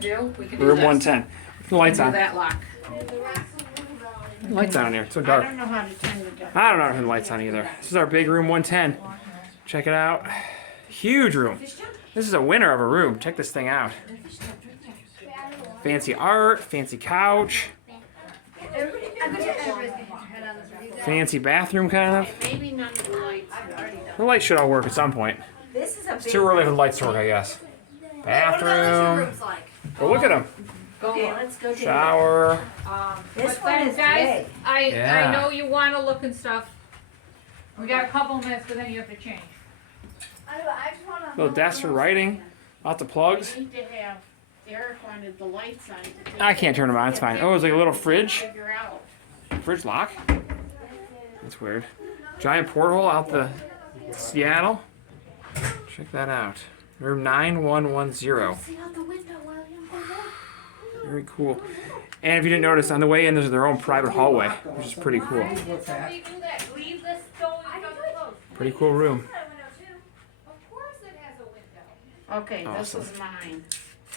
do? We can do Room this. 110. The lights Do on. that lock. Lights on in here. It's so I dark. don't know how to turn the dark. I don't know if the lights on either. This is our big room 110. Check it out. Huge room. This is a winner of a room. Check this thing out. Fancy art, fancy couch, fancy bathroom kind of. Maybe none of the lights are already done. The lights should all work at some point. This is a It's too early for the lights to work, I guess. Bathroom. But look at them. Okay, let's go to Shower. This But one then, is guys, big. I Yeah. know you want to look and stuff. We got a couple minutes, but then you have to change. Little desk for writing. Lots of plugs. We need to have, Eric wanted the lights on. to take- I can't turn them on. It's fine. Oh, it's like a little fridge. Figure out. Fridge lock. That's weird. Giant porthole out the Seattle. Check that out. Room 9110. See out the window, William. Very cool. And if you didn't notice, on the way in, there's their own private hallway, which is pretty cool. Before you do that, leave this door closed. Pretty cool room. Of course it has a window. Okay, this Awesome. is mine.